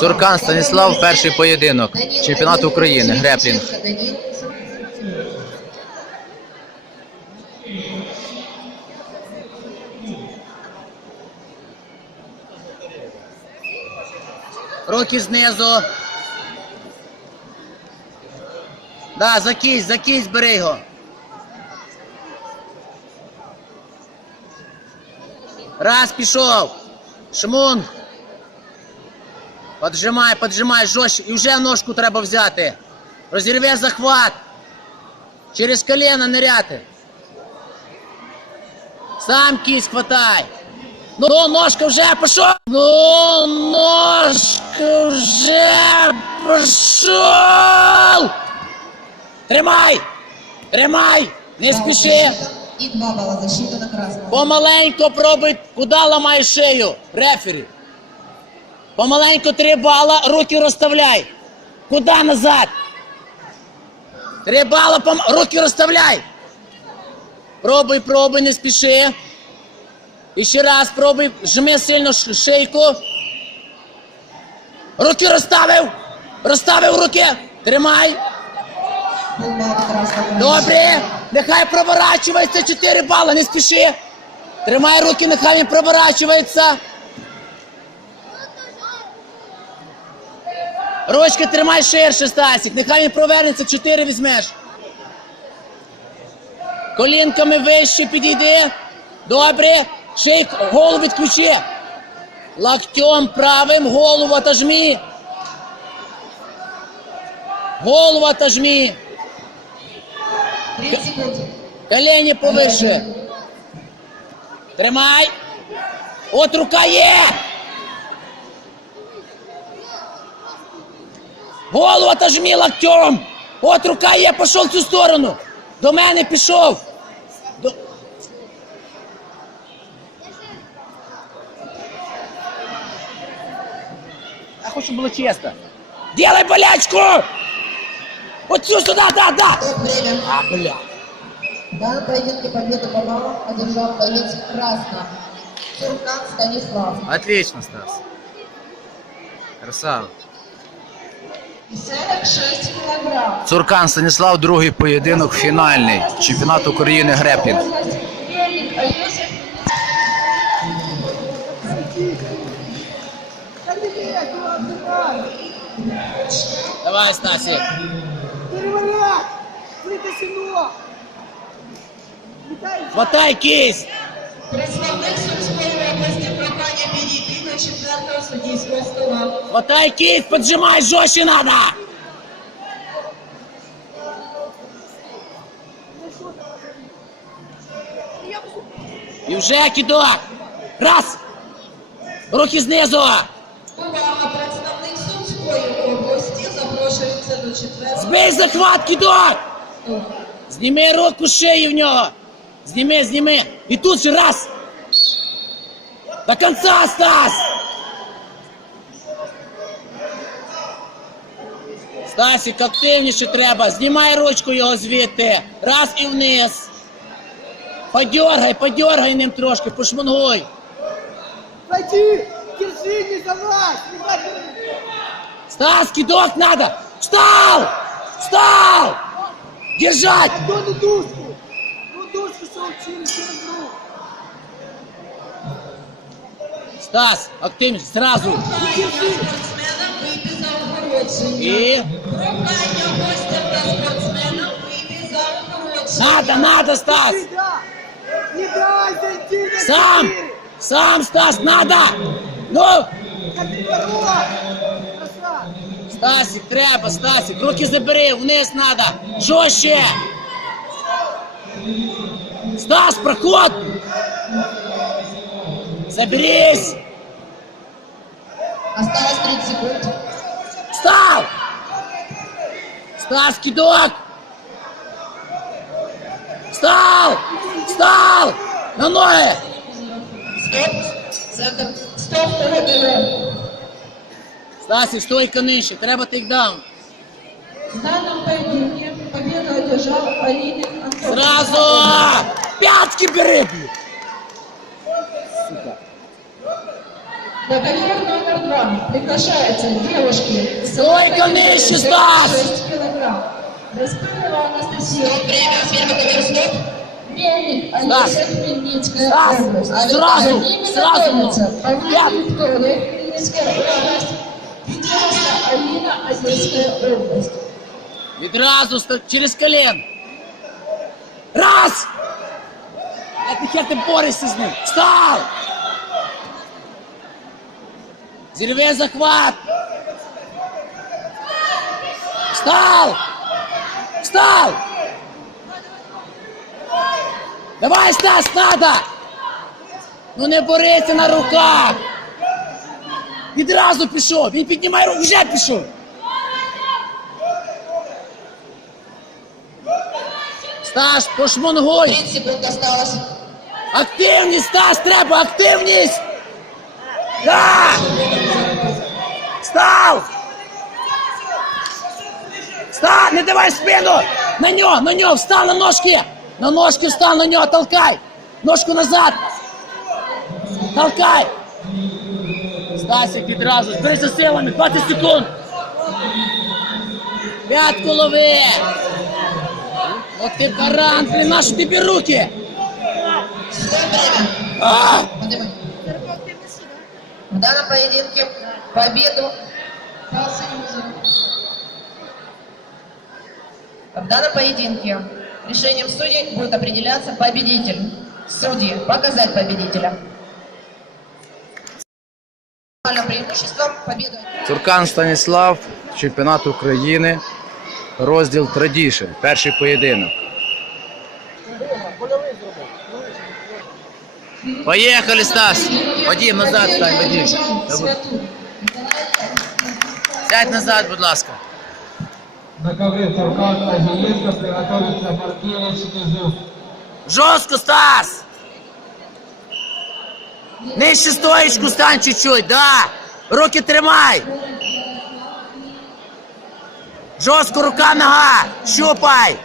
Цуркан Станіслав, перший поєдинок. Чемпіонат України. Греплінг. Руки знизу. Да, за кість, за кість бери його. Раз, пішов. Шмун. Поджимай, поджимай жорстче. І вже ножку треба взяти. Розірве захват. Через колено ныряти. Сам кість хватай. Ну, ножка вже пішов. Ну, ножка вже пішов. Тримай! Тримай! Не спіши! И два балла защита на красного. Помаленько пробуй, куди ламай шию, рефері. Помаленько три бала, руки розставляй. Куди назад? Три бала, пом... руки розставляй. Пробуй, пробуй, не спіши. І ще раз пробуй, жми сильно шийку. Руки розставив. Розставив руки. Тримай. Добре, нехай проворачується 4 бали, не спіши. Тримай руки, нехай він проворачується. Ручки тримай ширше, Стасік, нехай він провернеться, 4 візьмеш. Колінками вище підійди. Добре. Шейк, голову відключи. Локтем правим голову отожми. Голову отожми. 30 секунд. Колені повише. Тримай. От рука є. Голову отожми локтем. От рука є, пішов в цю сторону. До мене пішов. До... Я хочу було чесно. Делай болячку! Оцю сюди, да, да! Стоп, время. А, бля. В данном поединке победу по баллам одержал боец красного. Цуркан Станислав. Отлично, Стас. Красава. 46 килограмм. Цуркан Станіслав, другий поєдинок, фінальний. Чемпіонат України Греплінг. Давай, Стасик. Хватай кисть. Представник Сумської області прохання підійти до четвертого суддівського стола. Хватай кисть, поджимай, жестче надо. І вже кидок. Раз. Руки знизу. Увага! Представник Сумської області запрошується до четвертого. Збий захват, кидок. Зніми руку шиї в нього. Зніми, зніми. І тут же раз. До конца, Стас. Стасик, активніше треба. Знімай ручку його звідти. Раз і вниз. Подергай, подергай ним трошки, пошмунгуй. Пойди! Держи, не залазь! Не Стас, кидок надо. Встал! Встал! Держать! Дужку! Ну дужку, що через через руку! Стас, активніше, зразу. І Прохання гостям та спортсменам вийти за огородження. надо, надо, Стас! Сам! Сам, Стас, надо! Ну! Стасик, треба, Стасик, руки забери, вниз надо! Жестче! Стас, проход! Заберись! Осталось 30 секунд. Встал! Стас, кидок! Встал! Встал! На ноги! Стоп. Стоп, Стасик, стойка нижче, треба тейкдаун. В данном поединке победу одержал Алинин Антон. Сразу! Пятки бери, блядь! Сука. На номер два приглашаются девушки Сколько Только еще 16 килограмм. Распылова Анастасия. Время, первый номер слов. Мельник, Андрей Мельницкая область. Сразу, сразу, Пятки. Витебская область, Витебская, Алина, Озерская область. Ведь разу, через колен. Раз! А ти хер ти борешся з ним. Встав! Зірве захват! Встал! Встал! Давай, Стас, надо! Ну не борися на руках! Відразу пішов! Він піднімає руку, вже пішов! Стас, пошмонгуй! 30 секунд осталось. Активність, Стас, треба, активність! Да! Став! Став, не давай спину! На нього, на нього, встав на ножки! На ножки встав, на нього, толкай! Ножку назад! Толкай! Стасик відразу, зберися силами, 20 секунд! П'ятку лови! От ти баран, блін, наші тобі руки! Поднимай. В данном поединке победу по союзу. В данном поединке решением судей будет определяться победитель. Судьи, показать победителя. Цуркан Станіслав, чемпіонат України, розділ Традішн, перший поєдинок. Поїхали, Стас! Вадим, назад стань, Вадим. Сядь назад, будь ласка. На ковре Туркан Азиевка приготовится Маркевич внизу. Жорстко, Стас! Нижче стоїчку стань чуть-чуть, да! Руки тримай! Жорстко рука, нога! Щупай!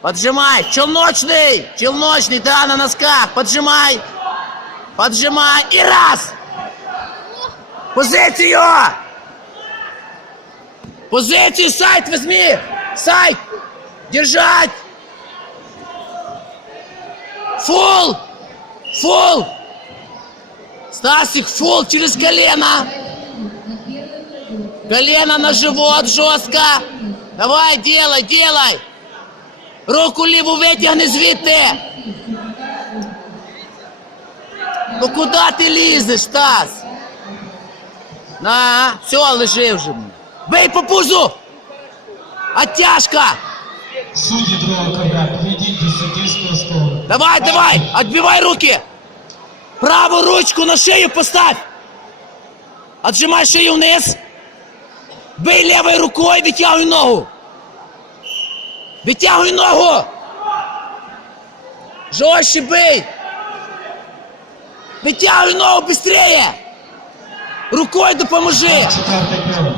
Поджимай! Челночный! Челночный, да, на носках! Поджимай! Поджимай! И раз! Позицию! Позицию, сайт возьми! Сайт! Держать! Фул! Фул! Стасик, фул через колено! Колено на живот жорстко! Давай, делай, делай! Руку ліву витягни звідти! Ну куди ти лізеш, Стас? На, все, лежи вже. Бий по пузу! Оттяжка! Судьи другого ковра, поведите судейского стола. Давай, давай, отбивай руки. Правую ручку на шею поставь. Отжимай шею вниз. Бей левой рукой, вытягивай ногу. Вытягивай ногу. Жестче бей. Вытягивай ногу быстрее. Рукой допоможи. Четвертый первый.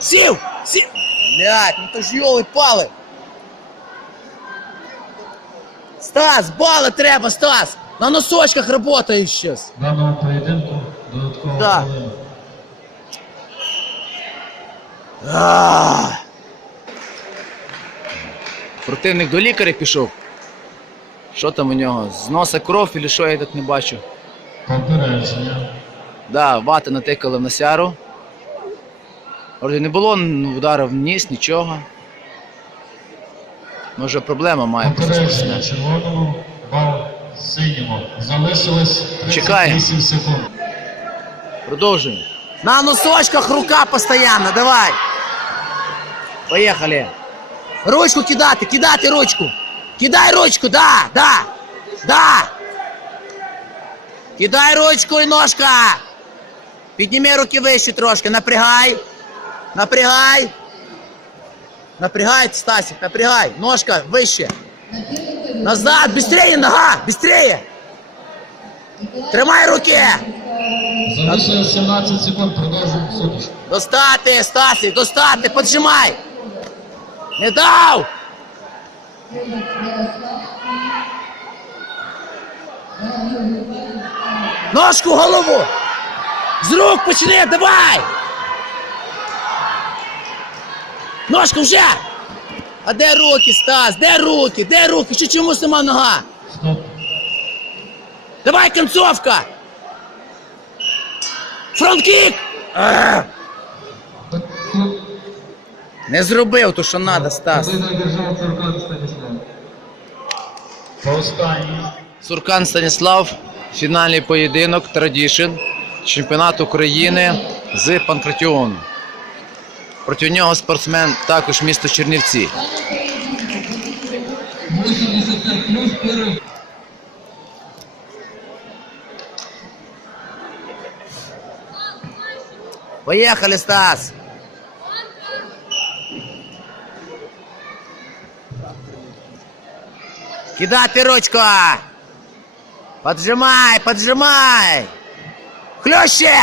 Сів! Сів! Блядь, ну то ж йоли пали. Стас, бали треба, Стас! На носочках работаєш щас. Данного поединку додатково Да. Противник до лікаря пішов. Що там у нього? З носа кров і що я так не бачу? Попередження. Да, вати натикали в носяру. Вроді не було н- в ніс, нічого. Може проблема має. Попередження червоному, бал синьому. Залишилось Чекає. 38 секунд. Продовжуємо. На носочках рука постоянно, давай. Поїхали. Ручку кидати, кидати ручку. Кидай ручку, да, да, да. Кидай ручку і ножка. Підніми руки вище трошки, напрягай. Напрягай. Напрягай, Стасик, напрягай. Ножка вище. Назад, быстрее, нога, быстрее. Тримай руки. Залишилось 17 секунд, продовжуємо сутичку. Достати, Стасик, достати, поджимай. Не дав. Ножку голову. З рук почни, давай! Ножку вже! А де руки, Стас? Де руки? Де руки? Що чому сама нога? Стоп. Давай концовка! Фронт-кік! Не зробив то, що треба, Стас. Суркан Станіслав, фінальний поєдинок Традішн, чемпіонат України з Панкратіону. Проти нього спортсмен також місто Чернівці. 85 плюс. Поїхали, Стас! Кидати ручку! Поджимай, поджимай! Хлеще!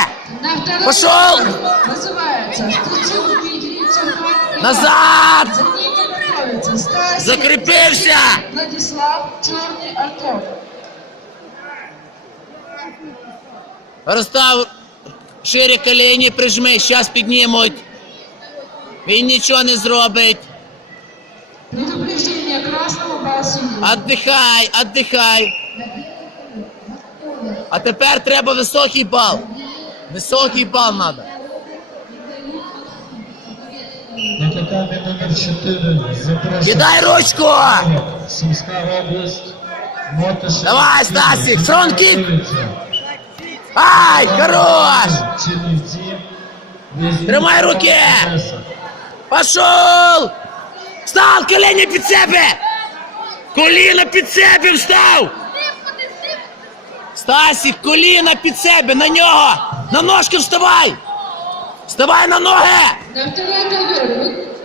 Пошел! Называется «Статью увидели Цуркан и Назад! За ними готовится Стасик, Закріпився! Владислав, Черный Артем. Розстав шире колені, прижми, щас піднімуть. Він нічого не зробить. Отдихай, отдихай. А тепер треба високий бал. Високий бал треба. На татамі номер 4 запрошує Кидай ручку! Давай, Стасик, фронт-кік! Ай, хорош! Тримай руки! Пошел! Встав, коліна під! Коліна під себе встав! Стасік, коліна під себе, на нього! На ножки вставай! Вставай на ноги!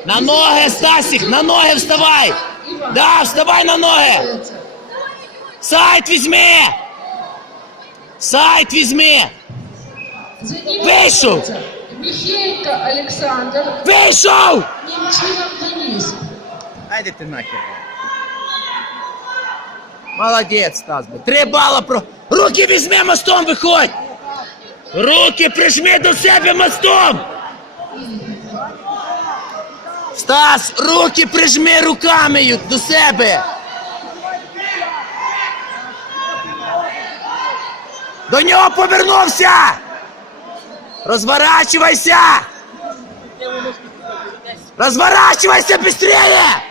На ноги, Стасік, на ноги вставай! Да, вставай на ноги! Сайт візьми! Сайт візьми! Готовится Михеенко Александр, Вийшов! Немчинов Денис. Айде ти нахер. Молодець, Стас. Три бала про. Руки візьми мостом виходь! Руки прижми до себе мостом! Стас, руки прижми руками до себе! До нього повернувся! Розворачивайся! Розворачивайся быстрее!